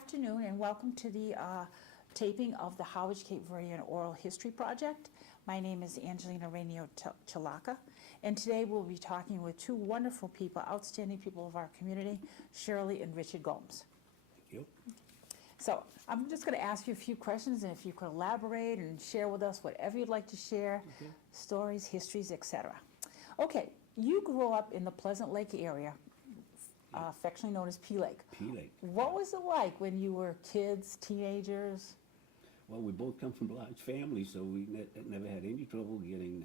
afternoon and welcome to the taping of the Harwich Cape Verdean Oral History Project. My name is Angelina Rainio Chalaka, and today we'll be talking with two wonderful people, outstanding people of our community, Shirley and Richard Gomes. Thank you. So I'm just going to ask you a few questions, and if you could elaborate and share with us whatever you'd like to share, stories, histories, etc. Okay, you grew up in the Pleasant Lake area, affectionately known as P Lake. P Lake. What was it like when you were kids, teenagers? Well, we both come from large families, so we never had any trouble getting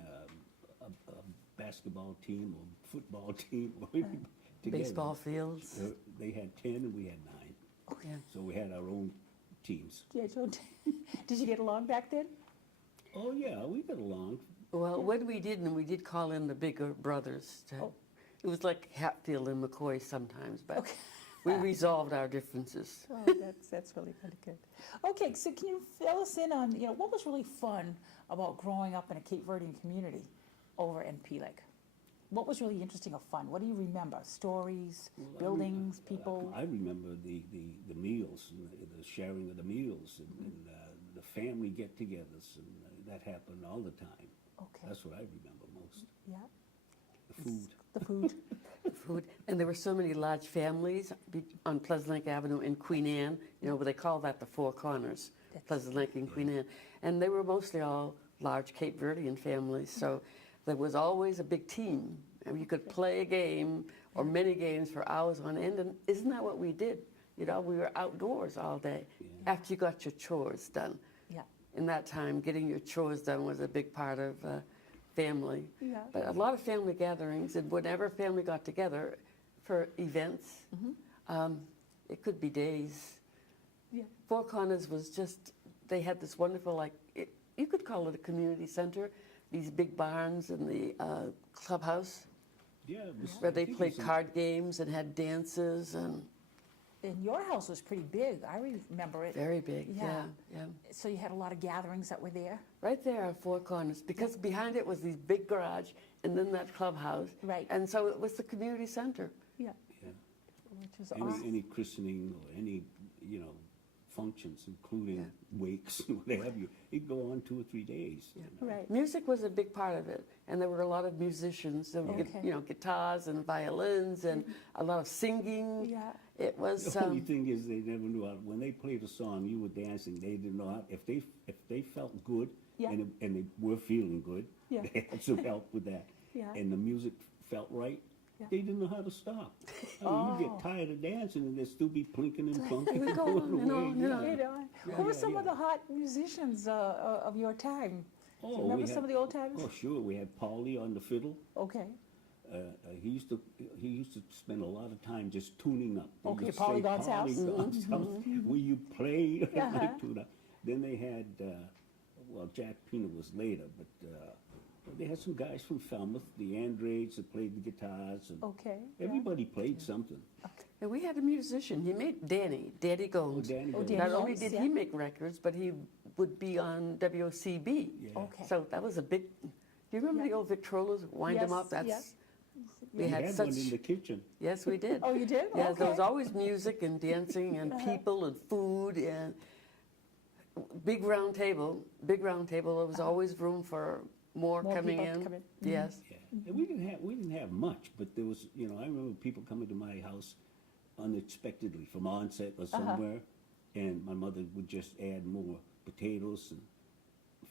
a basketball team or football team or together. Baseball fields. They had 10 and we had 9. Yeah. So we had our own teams. Yeah, did you get along back then? Oh yeah, we got along. Well, when we did call in the bigger brothers. It was like Hatfield and McCoy sometimes, but we resolved our differences. Oh, that's really good. Okay, so can you fill us in on, what was really fun about growing up in a Cape Verdean community over in P Lake? What was really interesting or fun? What do you remember? Stories, buildings, people? I remember the meals, and the sharing of the meals, and the family get-togethers, and that happened all the time. Okay. That's what I remember most. Yeah. The food. The food. Food. And there were so many large families on Pleasant Lake Avenue in Queen Anne, where they call that the Four Corners, Pleasant Lake and Queen Anne. And they were mostly all large Cape Verdean families, so there was always a big team. And you could play a game or many games for hours on end, and isn't that what we did? We were outdoors all day after you got your chores done. Yeah. In that time, getting your chores done was a big part of family. Yeah. But a lot of family gatherings, and whenever family got together for events, it could be days. Yeah. Four Corners was just, they had this wonderful, you could call it a community center, these big barns in the clubhouse, Yeah. where they played card games and had dances, and And your house was pretty big. I remember it. very big, yeah. So you had a lot of gatherings that were there? Right there on Four Corners, because behind it was this big garage, and then that clubhouse. Right. And so it was the community center. Yeah. Yeah. Which was awesome. Any christening or any, functions, including wakes, what have you, it'd go on 2 or 3 days. Right. Music was a big part of it, and there were a lot of musicians. There were, guitars and violins, and a lot of singing. Yeah. It was. The only thing is they never knew how, when they played a song, you were dancing, they didn't know how, if they felt good, and they were feeling good, they had some help with that, and the music felt right, they didn't know how to stop. You get tired of dancing and they'd still be plinking and plunking. We go on, Who were some of the hot musicians of your time? Do you remember some of the old timers? Oh, sure. We had Paulie on the fiddle. Okay. He used to spend a lot of time just tuning up. They Okay, would Paulie say, Gonsalves. "Paulie Gonsalves, will you play?" Like tune up. Then they had, Jack Pina was later, but they had some guys from Falmouth, the Andrades, that played the guitars. And everybody played something. And we had a musician. He made Danny Gomes. Danny Gomes. Danny Not only Gomes, did he make records, but he would be on WCB. Yeah. Okay. So that was a big. Do you remember the old Victrolas? Wind them up. That's. We had such. one in the kitchen. Yes, we did. Oh, you did? Yeah, Okay. there was always music and dancing and people and food and big round table. There was always room for more coming people in. to come in. Yes. Yeah. And we didn't have much, but there was, I remember people coming to my house unexpectedly from onset or somewhere, and my mother would just add more potatoes and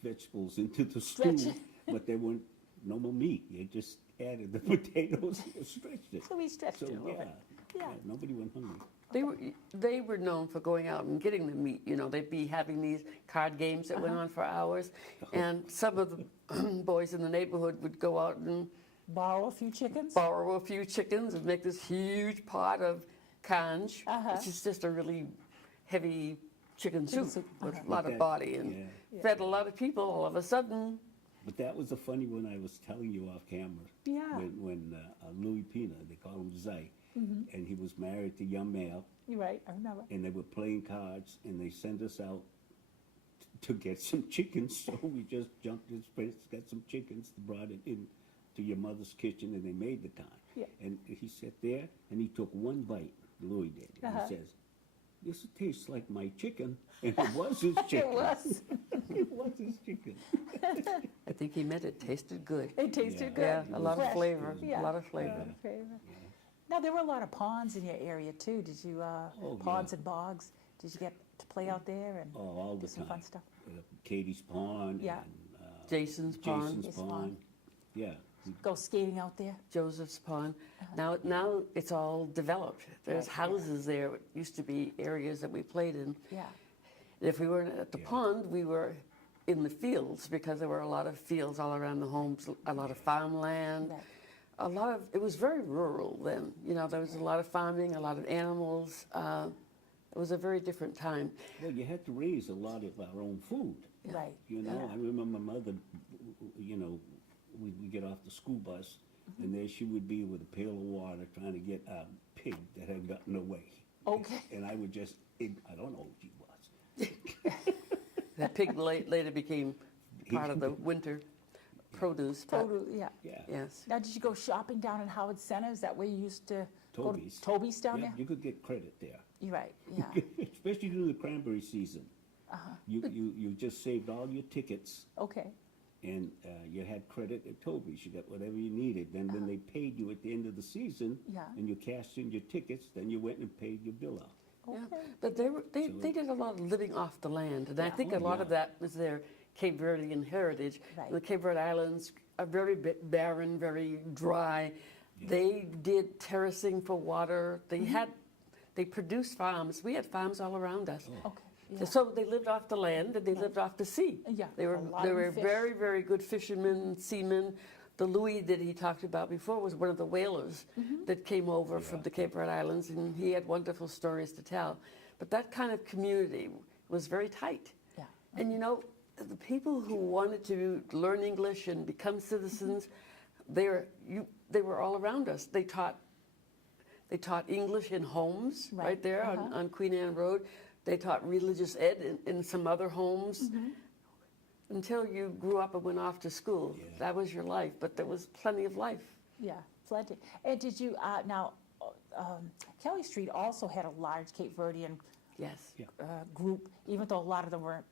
vegetables into the stew, but there weren't no more meat. They just added the potatoes and stretched it. So we stretched it a little bit. Yeah. Nobody went hungry. They were known for going out and getting the meat. They'd be having these card games that went on for hours, and some of the boys in the neighborhood would go out and Borrow a few chickens? and make this huge pot of conch, which is just a really heavy chicken soup with a lot of body, and fed a lot of people all of a sudden. But that was the funny one I was telling you off camera. Yeah. When Louis Pina, they call him Zay, and he was married to young male, You're right, I remember. and they were playing cards, and they sent us out to get some chickens. So we just jumped his place, got some chickens, brought it in to your mother's kitchen, and they made the con. Yeah. And he sat there, and he took one bite, Louis did, and he says, this tastes like my chicken, and it was his chicken. It was. It was his chicken. I think he meant it tasted good. It tasted Yeah. good. Yeah, a lot Fresh. of flavor, Yeah. a lot of flavor. Yeah, flavor. Now, there were a lot of ponds in your area, too. Did you, Oh, ponds yeah. and bogs? Did you get to play out there and Oh, all do the some time. fun stuff? Katie's Pond. Yeah. And, Jason's Pond. Jason's Jason's Pond. Pond. Yeah. Go skating out there? Joseph's Pond. Now it's all developed. There's Right. houses there. It used to be areas that we played in. Yeah. If we weren't at the Yeah. pond, we were in the fields because there were a lot of fields all around the homes, a lot of farmland. Right. It was very rural then. You know, there was a lot of farming, a lot of animals. It was a very different time. Well, you had to raise a lot of our own food. Right. You know, I remember my mother, you know, we get off the school bus, and there she would be with a pail of water trying to get a pig that had gotten away. Okay. And I would just, I don't know who she was. That pig later became part of the winter produce. but- Produce, yeah. Yeah. Yes. Now, did you go shopping down in Howard Center? Is that where you used to go to Toby's. Toby's down Yeah, there? you could get credit there. You're right, yeah. Especially during the cranberry season. You just saved all your tickets, Okay, and you had credit at Toby's. You got whatever you needed. Then when they paid you at the end of the season, Yeah. and you cashed in your tickets, then you went and paid your bill out. Yeah. okay. But they did a lot of living off the land, and I think Oh, a lot yeah. of that was their Cape Verdean heritage. Right. The Cape Verde Islands are very barren, very dry. Yeah. They did terracing for water. They produced farms. We had farms all around us. Okay, yeah. So they lived off the land and they lived off the sea. Yeah, They were a lot they of were fish. very, very good fishermen, seamen. The Louis that he talked about before was one of the whalers Mm-hmm. that came over from the Cape Verde Islands, and he had wonderful stories to tell. But that kind of community was very tight. Yeah. And you know, the people who wanted to learn English and become citizens, they were all around us. They taught English in homes Right. right there on Queen Anne Road. They taught religious ed in some other homes until you grew up and went off to school. Yeah. That was your life, but there was plenty of life. Yeah, plenty. And did you, now, Kelly Street also had a large Cape Verdean Yes. Yeah. group, even though a lot of them weren't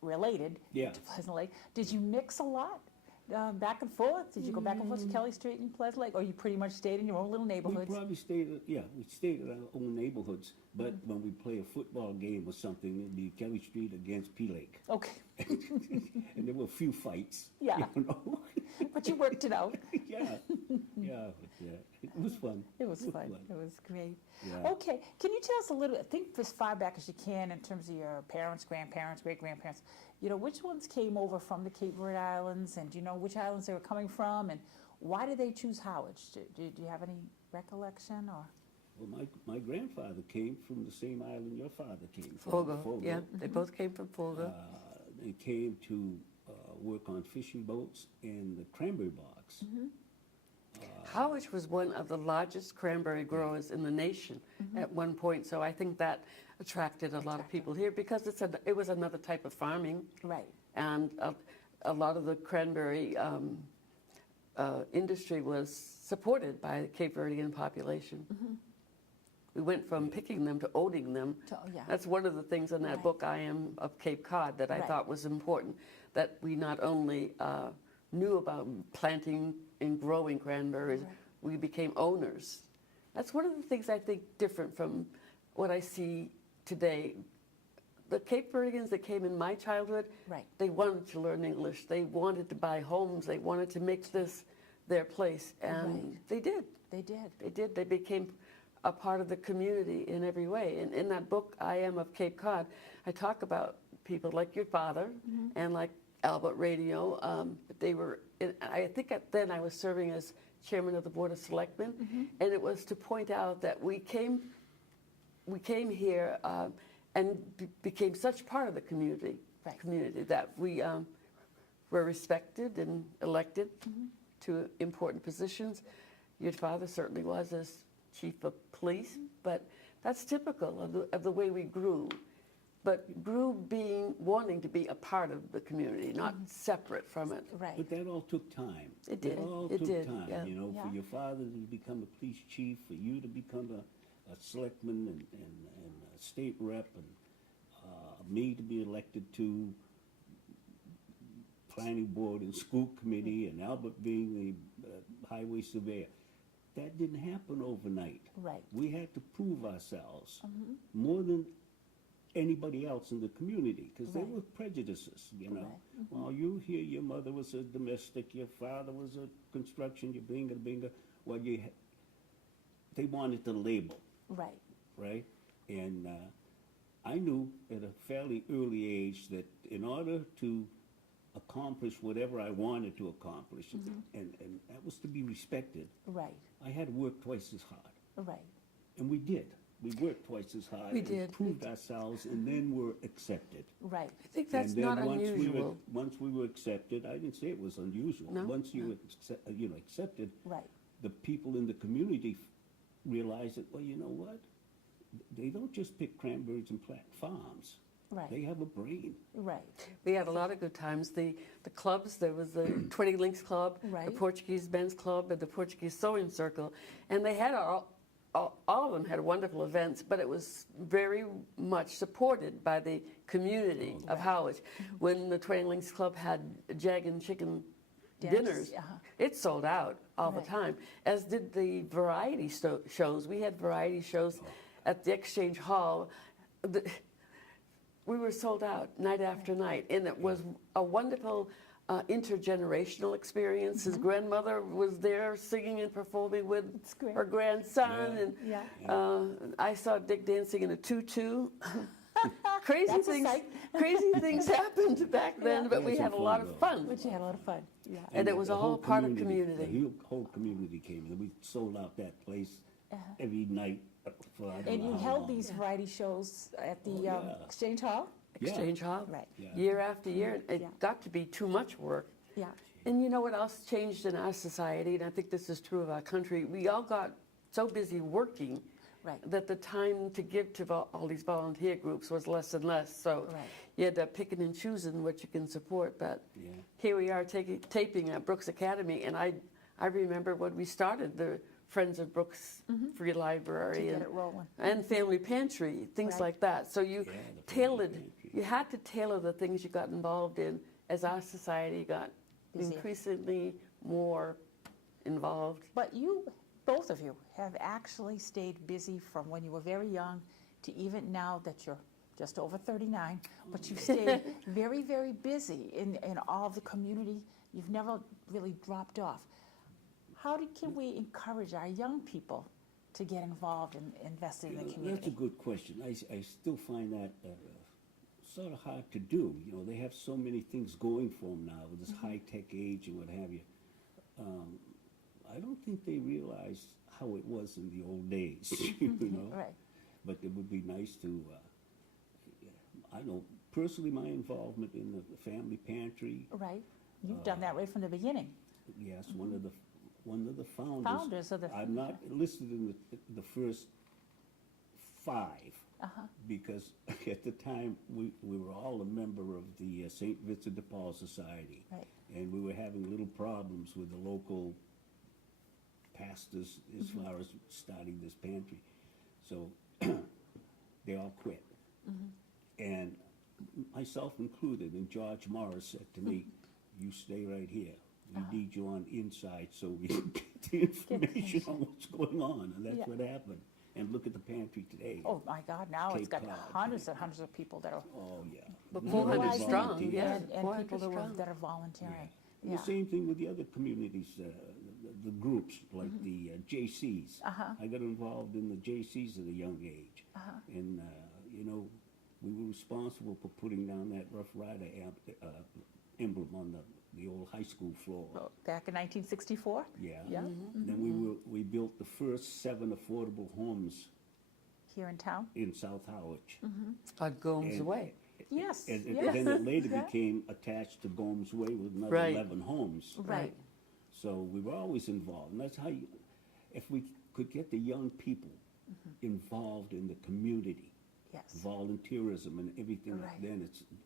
related Yeah. to Pleasant Lake. Did you mix a lot back and forth? Did you go back and forth to Kelly Street and Pleasant Lake, or you pretty much stayed in your own little We neighborhoods? probably stayed, we stayed in our own neighborhoods, but when we play a football game or something, it'd be Kelly Street against P Lake. Okay, And there were a few fights. Yeah. You know? but you worked it out. Yeah, but it was fun. It was fun. It was great. Yeah. Okay, can you tell us a little, think as far back as you can in terms of your parents, grandparents, great-grandparents, you know, which ones came over from the Cape Verde Islands, and do you know which islands they were coming from, and why did they choose Harwich? Do you have any recollection, or? Well, my grandfather came from the same island your father came from. Fogo. Yeah, they both came from Fogo. They came to work on fishing boats in the cranberry bogs. Harwich was one of the largest cranberry growers in the nation at one point, so I think that attracted a lot of people here because it was another type of farming, Right. and a lot of the cranberry industry was supported by the Cape Verdean population. We went from picking them to owning them. Yeah. That's one of the things in that Right. book, I Am of Cape Cod, that I Right. thought was important, that we not only knew about planting and growing cranberries, Right. we became owners. That's one of the things I think different from what I see today. The Cape Verdeans that came in my childhood, Right. they wanted to learn English. They wanted to buy homes. They wanted to make this their place, and Right. they did. They did. They did. They became a part of the community in every way. And in that book, I Am of Cape Cod, I talk about people like your father and like Albert Radio. They were, I think then I was serving as chairman of the Board of Selectmen, and it was to point out that we came here and became such part of the community, Right. that we were respected and elected to important positions. Your father certainly was as chief of police, but that's typical of the way we grew. But grew wanting to be a part of the community, not separate from it. Right. But that all took time. It did. all It took did, time, yeah. you know, Yeah. for your father to become a police chief, for you to become a selectman and state rep and me to be elected to planning board and school committee, and Albert being the highway surveyor. That didn't happen overnight. Right. We had to prove ourselves more than anybody else in the community, because there Right. were prejudices, you know. Right. Well, you hear your mother was a domestic, your father was a construction, your binga. Well, they wanted the label, Right. right? And I knew at a fairly early age that in order to accomplish whatever I wanted to accomplish, and that was to be respected, Right. I had to work twice as hard. Right. And we did. We worked twice as hard. We and did. proved ourselves, and then were accepted. Right. I think that's And then not unusual. Once we were accepted, I didn't say it was unusual. No? Once you were accepted, Right. the people in the community realized that, well, you know what? They don't just pick cranberries and plant farms. Right. They have a brain. Right. We had a lot of good times. The clubs, there was the 20 Links Club, the Right. Portuguese Men's Club, and the Portuguese Sewing Circle. And they had all of them had wonderful events, but it was very much supported by the community of Harwich. When the 20 Links Club had Jag and Chicken dinners, it sold out all the Right. time, as did the variety shows. We had variety shows at the Exchange Hall. We were sold out night after night, and it was a wonderful intergenerational experience. His grandmother was there singing and performing with great. her grandson, and Yeah. I saw Dick dancing in a tutu. Crazy That's a things, sight. crazy things happened back then, but We we had had some a lot fun, of though. fun. But you had a lot of fun. Yeah. And it was the all whole part of community. The whole community came in. We sold out that place every night for I don't And know you how held long. these variety shows at the yeah. Exchange Hall? Yeah. Exchange Hall, Right. Yeah. year after year. It Yeah. got to be too much work. Yeah. And you know what else changed in our society, and I think this is true of our country, we all got so busy working Right. that the time to give to all these volunteer groups was less and less. So Right. you had to picking and choosing what you can support. But Yeah. here we are taping at Brooks Academy, and I remember when we started the Friends of Brooks Free Library To get it rolling. and Family Pantry, things Right. like that. So you Yeah, the Family tailored, Pantry. you had to tailor the things you got involved in as our society got Busier. increasingly more involved. But you, both of you, have actually stayed busy from when you were very young to even now that you're just over 39, but you've stayed very, very busy in all of the community. You've never really dropped off. Can we encourage our young people to get involved and invested in the That's a community? good question. I still find that sort of hard to do. You know, they have so many things going for them now with this high-tech age and what have you. I don't think they realize how it was in the old days, you know? Right. But it would be nice to, I know, personally, my involvement in the family pantry, Right. You've done that right from the beginning. yes, one of the founders. Founders of the. I'm not listed in the first 5 because at the time we were all a member of the St. Vincent de Paul Society. Right. And we were having little problems with the local pastors as far as starting this pantry. So they all quit. And myself included, and George Morris said to me, you stay right here. We need you on inside so we can get the information on what's going on. And that's Yeah. what happened. And look at the pantry today. Oh, my God, now it's got Cape Cod, hundreds and hundreds of people that are, Oh, yeah. But Now 400 they're strong, volunteers. yeah. and 400 people strong. that are volunteering. And Yeah. the same thing with the other communities, the groups, like the JCs. I got involved in the JCs at a young age. And, you know, we were responsible for putting down that Rough Rider emblem on the old high school floor. Oh, back in 1964? Yeah. Yeah. Then we built the first 7 affordable homes Here in town? in South Harwich. On Gomes And- Way. Yes, And yes. then it later Yeah. became attached to Gomes Way with another Right. 11 homes. Right. So we were always involved, and that's how if we could get the young people involved in the community, Yes. volunteerism and everything, Right. then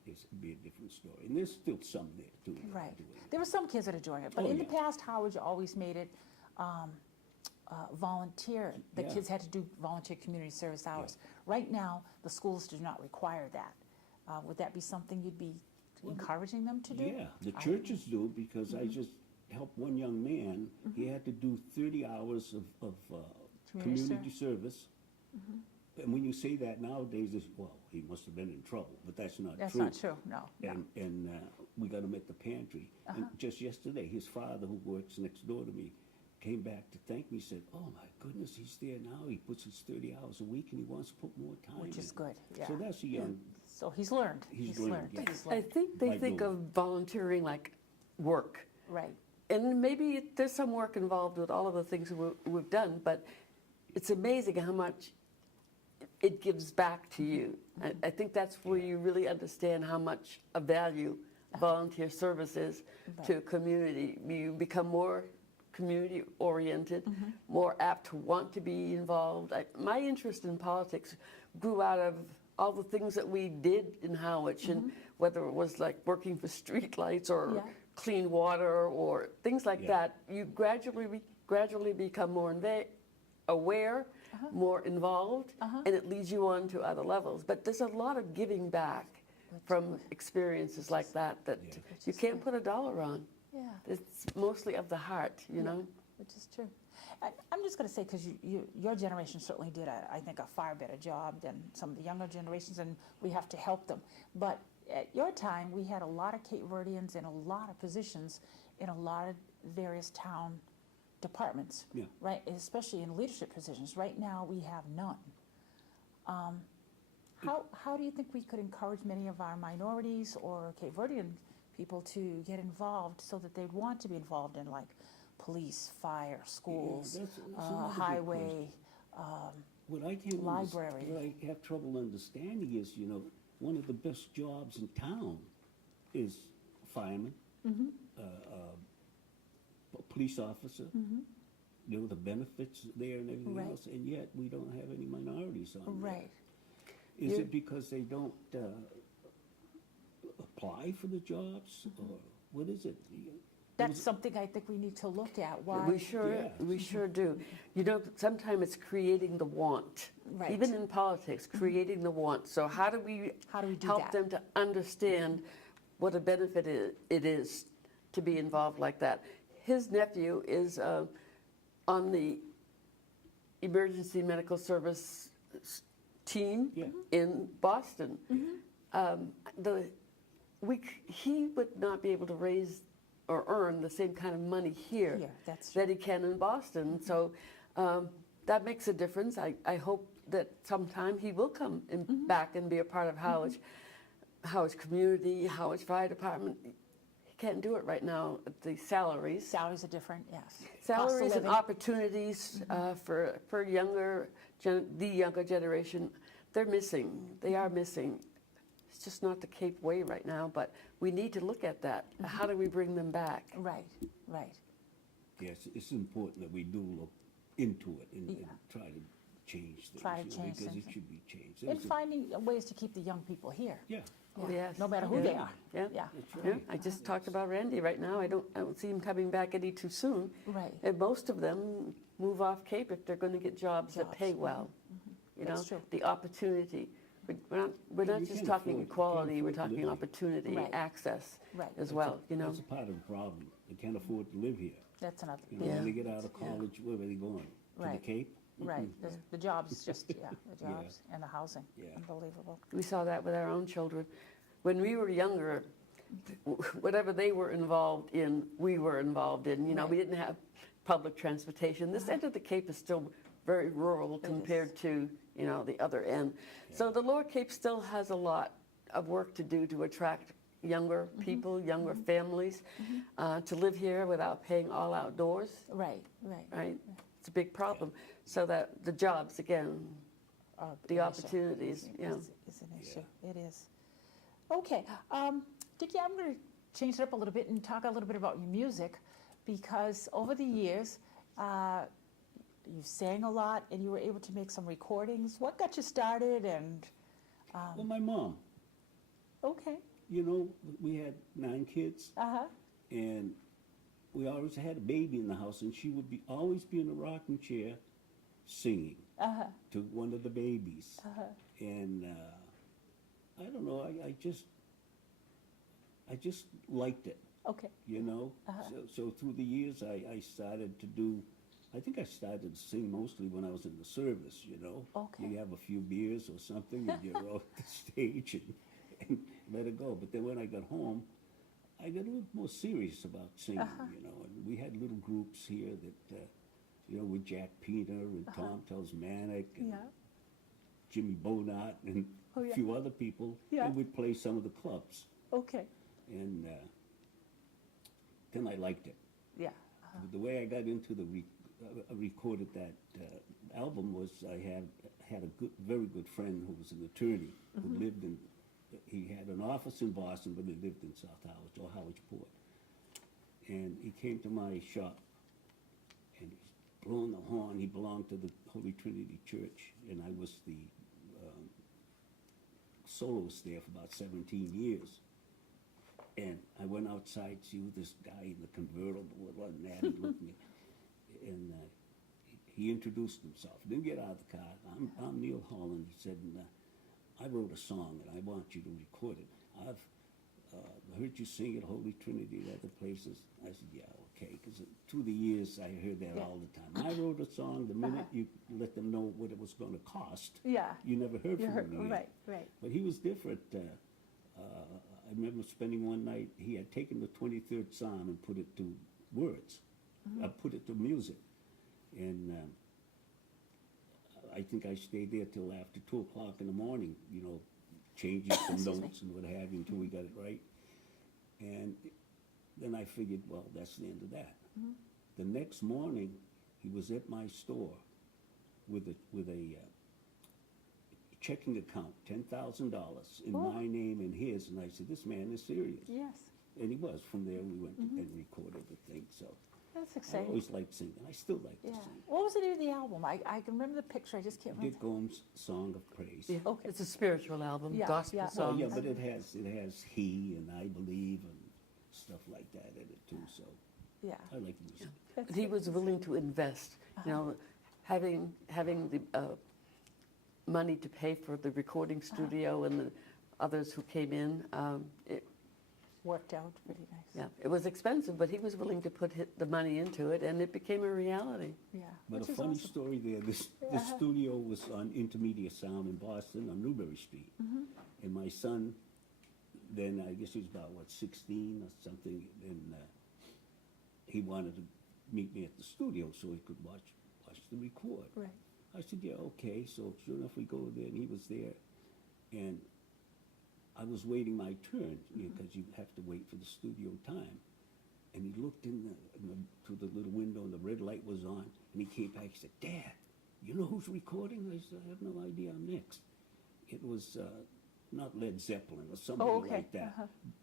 it'd be a different story. And there's still some there too. that are Right. doing it. There were some kids that are doing it, but Oh, in the yeah. past, Howard always made it volunteer. The Yeah. kids had to do volunteer community service hours. Right now, the schools do not require that. Would that be something you'd be encouraging them to do? Yeah, the churches do, because I just helped one young man. He had to do 30 hours of community service. And when you say that nowadays, it's, well, he must have been in trouble, but that's not true. That's not true, no. And we got him at the pantry. And just yesterday, his father, who works next door to me, came back to thank me, said, oh my goodness, he's there now. He puts his 30 hours a week and he wants to put more time Which in. is good, yeah. So that's a young, So he's learned. He's learned, yeah. He's I learned. think they By think doing. of volunteering like work. Right, And maybe there's some work involved with all of the things we've done, but it's amazing how much it gives back to you. I think that's where you really understand how much a value volunteer service is to a community. You become more community oriented, more apt to want to be involved. My interest in politics grew out of all the things that we did in Harwich, and whether it was like working for streetlights or Yeah. clean water or things like Yeah. that, you gradually become more aware, more involved, and it leads you on to other levels. But there's a lot of giving back from experiences like that you can't put a dollar on. yeah. It's mostly of the heart, you know? Which is true. I'm just going to say, because your generation certainly did, I think, a far better job than some of the younger generations, and we have to help them. But at your time, we had a lot of Cape Verdeans in a lot of positions in a lot of various town departments, Yeah. right? Especially in leadership positions. Right now, we have none. How do you think we could encourage many of our minorities or Cape Verdean people to get involved so that they'd want to be involved in, like, police, fire, schools, that's another good highway? what I can't Library. What I have trouble understanding is, you know, one of the best jobs in town is fireman, a police officer. You know, the benefits there and everything Right. else, and yet we don't have any minorities on there. Right. Is You- it because they don't apply for the jobs, or what is it? That's something I think we need to look at. Why? We sure do. You know, sometimes it's creating the want. Right. Even in politics, creating the want. So how do we do help that? them to understand what a benefit it is to be involved like that? His nephew is on the emergency medical service team Yeah. in Boston. He would not be able to raise or earn the same kind of money here Here, that's that he can in Boston. So that makes a difference. I hope that sometime he will come back and be a part of Harwich community, Harwich Fire Department. He can't do it right now. The salaries Salaries are different, yes. Cost of salaries and living. opportunities for the younger generation, they're missing. They are missing. It's just not the Cape way right now, but we need to look at that. How do we bring them back? Right, right. Yes, it's important that we do look into it and Yeah. try to change things. Try to you know, change because things. it should be changed. And There's a- finding ways to keep the young people here. Yeah, Oh, Yeah, yes. no matter who Yeah. they are. Yeah. Yeah, that's Yeah, right. I just talked about Randy right now. I don't see him coming back any too soon. right. And most of them move off Cape if they're going to get jobs that pay Jobs, well. You know, That's true. the opportunity. We're not You just can't talking afford- you equality. can't We're afford to talking live here. opportunity, Right. access Right. as well. You know. That's a part of the problem. They can't afford to live here. That's another, You know, Yeah. when they get out of college, where are they going? To the Right. Cape? right. The jobs, just, the Yeah. jobs and the housing. Yeah. Unbelievable. We saw that with our own children. When we were younger, whatever they were involved in, we were involved in. You know, we didn't have public transportation. This end of the Cape is still very rural compared to, you know, the other end. So the Lower Cape still has a lot of work to do to attract younger people, younger families, to live here without paying all outdoors, Right, right. right? It's a big problem. So that the jobs, again, the An issue. opportunities, yeah. Is an issue. It is. Okay, Dickie, I'm going to change it up a little bit and talk a little bit about your music, because over the years, you sang a lot and you were able to make some recordings. What got you started? And Well, my mom, okay, you know, we had 9 kids, uh-huh, and we always had a baby in the house, and she would always be in a rocking chair singing to one of the babies. And I don't know, I just liked it, Okay. you know? So through the years, I started to do, I think I started to sing mostly when I was in the service, you know? Okay. You have a few beers or something, and you're off the stage and let it go. But then when I got home, I got a little more serious about singing, you know? And we had little groups here that, you know, with Jack Pena and Tom Telsmanic and Yeah. Jimmy Bonat and Oh, yeah. a few other people, Yeah. and we'd play some of the clubs. Okay. And then I liked it. Yeah. The way I got into the recorded that album was I had a very good friend who was an attorney who lived in. He had an office in Boston, but he lived in South Harwich or Harwich Port. And he came to my shop, and he's blowing the horn. He belonged to the Holy Trinity Church, and I was the soloist there for about 17 years. And I went outside to see this guy in the convertible, it wasn't that, he looked at me, and he introduced himself. Didn't get out of the car. I'm Neil Holland. He said, I wrote a song, and I want you to record it. I've heard you sing at Holy Trinity and other places. I said, yeah, okay, because through the years, I heard that all the time. I wrote a song, the minute you let them know what it was going to cost, Yeah. you never heard You from heard, him again. right, right. But he was different. I remember spending one night, he had taken the 23rd Psalm and put it to words, put it to music. And I think I stayed there till after 2 o'clock in the morning, you know, changing some notes and what have you until we got it right. And then I figured, well, that's the end of that. The next morning, he was at my store with a checking account, $10,000 in my name and his, and I said, this man is serious. Yes. And he was. From there, we went and recorded the thing, so. That's I exciting. always liked singing. I still like to Yeah. sing. What was the name of the album? I can remember the picture, I just can't remember. Dick Gomes' Song of Praise. Yeah, Okay. it's a spiritual album, Yeah, gospel yeah. Well, songs. yeah, but it has he and I believe and stuff like that in it too, so Yeah. I like music. That's But he good. was willing to invest, you know, having the money to pay for the recording studio and the others who came in. It, Worked out pretty nice. yeah, it was expensive, but he was willing to put the money into it, and it became a reality. Yeah. But which a is funny awesome. story there, the studio was on Intermediate Sound in Boston on Newbury Street. And my son, then I guess he was about, 16 or something, and he wanted to meet me at the studio so he could watch the record. Right. I said, yeah, okay. So sure enough, we go there, and he was there. And I was waiting my turn, because you have to wait for the studio time. And he looked through the little window, and the red light was on. And he came back, he said, Dad, you know who's recording? I said, I have no idea, I'm next. It was not Led Zeppelin or somebody like that.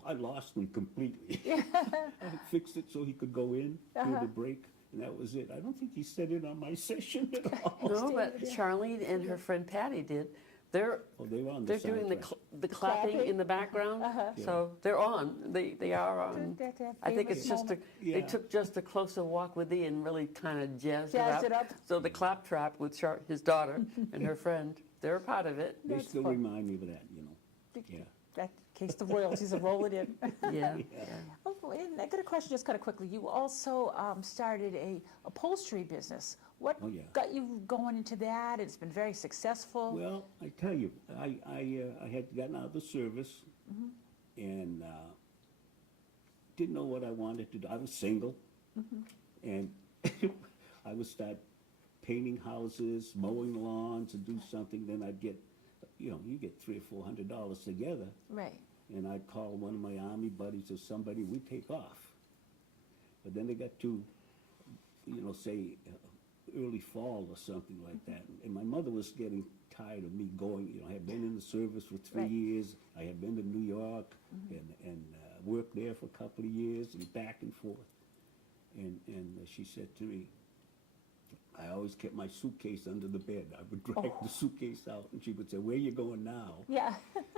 I lost him completely. I fixed it so he could go in through the break, and that was it. I don't think he set in on my session at all. No, but Charlene and her friend Patty did. They're They were on they're the doing soundtrack. the clapping in the background, so they're on. They are on. That I think it's famous just they Yeah. took just a closer walk with Ian, really kind of jazzed Jazzed it it up. up. So the clap trap with his daughter and her friend, they're a part of it. They That's still fun. remind me of that, you know. Yeah. That case the royalties are rolling in. Yeah. Oh, and I got a question just kind of quickly. You also started a upholstery business. What Oh, yeah. got you going into that? It's been very successful. Well, I tell you, I had gotten out of the service and didn't know what I wanted to do. I was single, and I would start painting houses, mowing lawns, and do something. Then I'd get, you get $300 or $400 together, Right. and I'd call one of my army buddies or somebody. We'd take off, but then they got to, say early fall or something like that. And my mother was getting tired of me going. I had been in the service for 3 Right. years. I had been to New York and worked there for a couple of years and back and forth. And she said to me, I always kept my suitcase under the bed. I would drag the suitcase out, and she would say, where you going now? Yeah.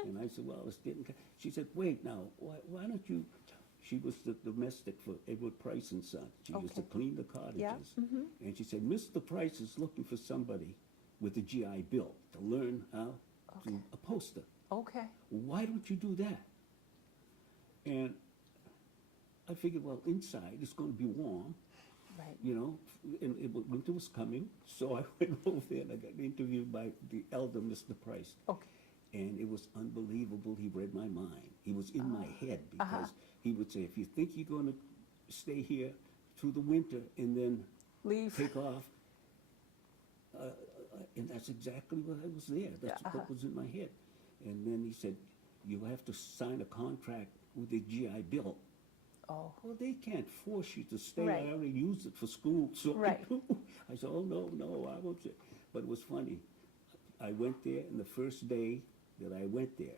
And I said, well, it's getting... She said, wait now, why don't you... She was the domestic for Edward Price and Son. She used to Okay. clean the cottages. Yeah, And she said, Mr. Price is looking for somebody with a GI Bill to learn how to upholster. Okay. Why don't you do that? And I figured, well, inside it's going to be warm, Right. you know, and winter was coming. So I went over there and I got interviewed by the elder Mr. Price. Okay. And it was unbelievable. He read my mind. He was in my head because he would say, if you think you're going to stay here through the winter and then Leave. take off, and that's exactly what I was there. That's what was in my head. And then he said, you have to sign a contract with the GI Bill. Oh. Well, they can't force you to stay. Right. I already used it for school, so Right. I said, oh, no, I won't. But it was funny. I went there, and the first day that I went there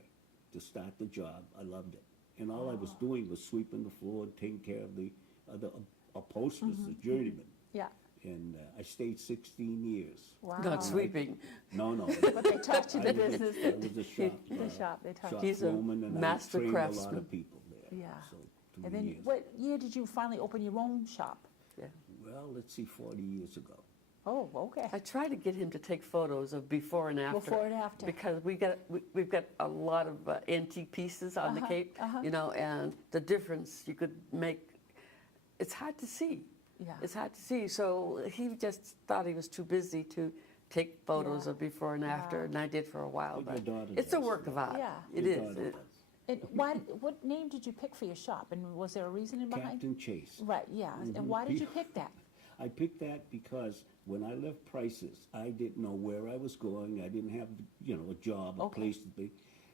to start the job, I loved it. And all I was doing was sweeping the floor and taking care of the other upholsterers, the journeymen. Yeah. And I stayed 16 years. Wow. Not sweeping. No. But they taught you the I was a- business. I was a shop. The shop, they taught shop you. He's a foreman, and master I trained a lot craftsman. of people there. Yeah. So, 2 And then, years. what year did you finally open your own shop? Yeah. Well, let's see, 40 years ago. Oh, okay. I try to get him to take photos of before and after. Before and after. Because we've got a lot of antique pieces on the Cape, you know, and the difference you could make, it's hard to see. Yeah. It's hard to see. So he just thought he was too busy to take photos Yeah. of before and after, Yeah. and I did for a while. But your daughter It's a does. work of art. Yeah. It Your is. daughter It- does. And what name did you pick for your shop? And was there a reasoning behind? Captain Chase. Right, yeah. And why did you pick that? I picked that because when I left Price's, I didn't know where I was going. I didn't have, a job, a Okay. place to be.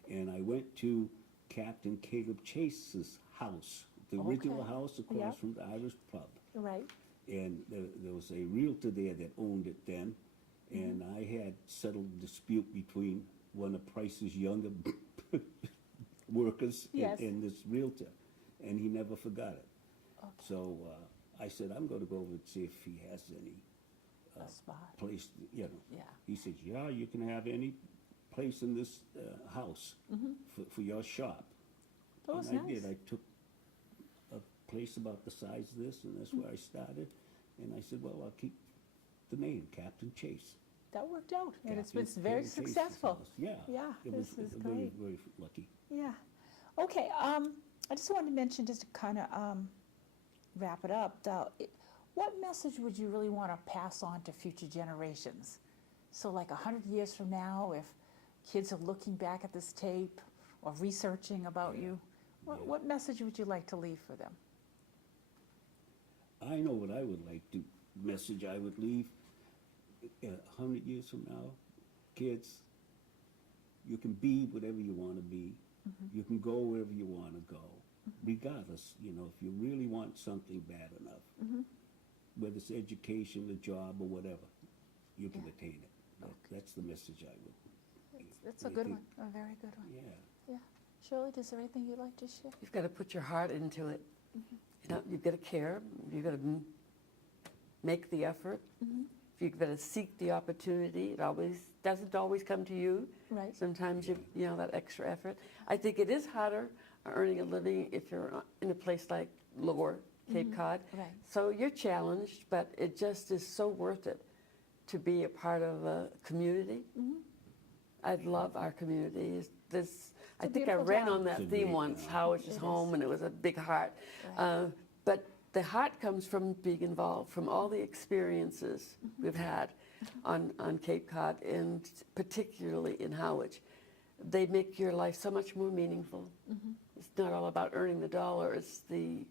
And I went to Captain Caleb Chase's house, the original Okay. house across Yep. from the Irish pub. Right. And there was a realtor there that owned it then. And I had settled a dispute between one of Price's younger workers Yes. and this realtor. And he never forgot it. Okay. So I said, I'm going to go over and see if he has any A spot. place, Yeah. He said, yeah, you can have any place in this house for your shop. That was And I nice. did. I took a place about the size of this, and that's where I started. And I said, well, I'll keep the name, Captain Chase. That worked out. And it's Captain been very Chase's successful. house. Yeah. Yeah, It was this is very, great. very lucky. Yeah. Okay, I just wanted to mention, just to kind of wrap it up, what message would you really want to pass on to future generations? So like 100 years from now, if kids are looking back at this tape or researching about you, what message would you like to leave for them? I know what I would like to, message I would leave 100 years from now. Kids, you can be whatever you want to be. You can go wherever you want to go, regardless, if you really want something bad enough, whether it's education, a job, or whatever, you can attain it. That's the message I would. That's a I good think- one, a very good one. Yeah. Yeah. Shirley, is there anything you'd like to share? You've got to put your heart into it. You've got to care. You've got to make the effort. You've got to seek the opportunity. It doesn't always come to you. Right. Sometimes that extra effort. I think it is harder earning a living if you're in a place like Lower Cape Cod. Right. So you're challenged, but it just is so worth it to be a part of a community. I love our community. I think I beautiful ran town. on that It's a theme great once, town. Harwich It is is. home, and it was a big heart. Right. But the heart comes from being involved, from all the experiences we've had on Cape Cod, and particularly in Harwich. They make your life so much more meaningful. It's not all about earning the dollar, it's the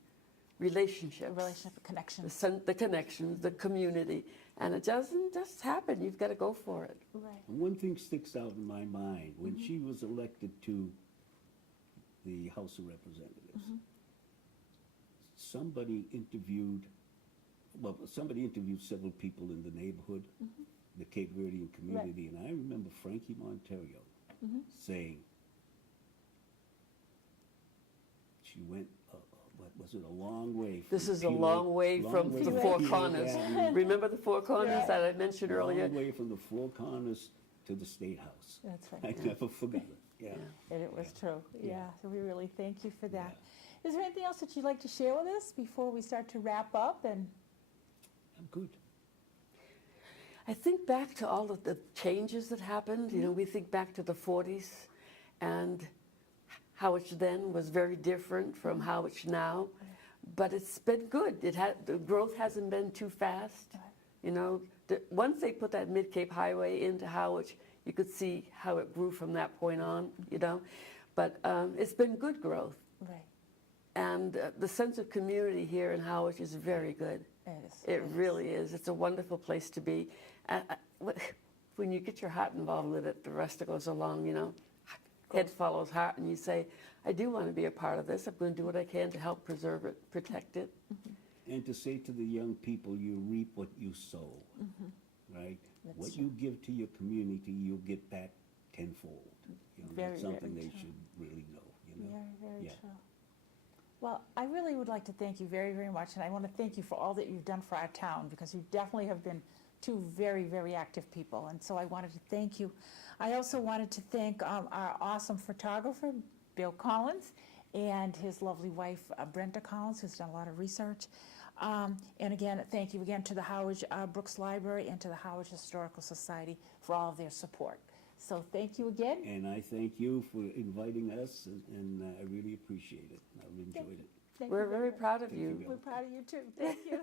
relationships. The relationship, connection. The connections, the community. And it doesn't just happen. You've got to go for it. Right. And one thing sticks out in my mind, when she was elected to the House of Representatives, somebody interviewed several people in the neighborhood, the Cape Verdean community, and I remember Frankie Monterio saying she went, what was it, a long way from This is a Peewee- long way from way the from Four Peewee Corners. Avenue, Remember the Four Corners that I mentioned earlier? long way from the Four Corners to the State House. That's I right. never forgot it, yeah. And it was true. Yeah. So we really thank you for that. Is there anything else that you'd like to share with us before we start to wrap up? And I'm good. I think back to all of the changes that happened. You know, we think back to the 40s, and Harwich then was very different from Harwich now. But it's been good. The growth hasn't been too fast. You know, once they put that Mid-Cape Highway into Harwich, you could see how it grew from that point on, you know. But it's been good growth. right, And the sense of community here in Harwich is very good. it is. It really is. It's a wonderful place to be. When you get your heart involved with it, the rest goes along, you know. Head follows heart, and you say, I do want to be a part of this. I'm going to do what I can to help preserve it, protect it. And to say to the young people, you reap what you sow, right? That's What true. you give to your community, you'll get back tenfold. You know, Very, that's something very they true. should really know, you know? Very, very Yeah. true. Well, I really would like to thank you very, very much, and I want to thank you for all that you've done for our town, because you definitely have been two very, very active people, and so I wanted to thank you. I also wanted to thank our awesome photographer, Bill Collins, and his lovely wife, Brenda Collins, who's done a lot of research. And again, thank you again to the Howard Brooks Library and to the Howard Historical Society for all of their support. So thank you again. And I thank you for inviting us, and I really appreciate it. I've enjoyed it. Thank We're you very much. proud of Thank you. you. We're proud of you too. Thank you.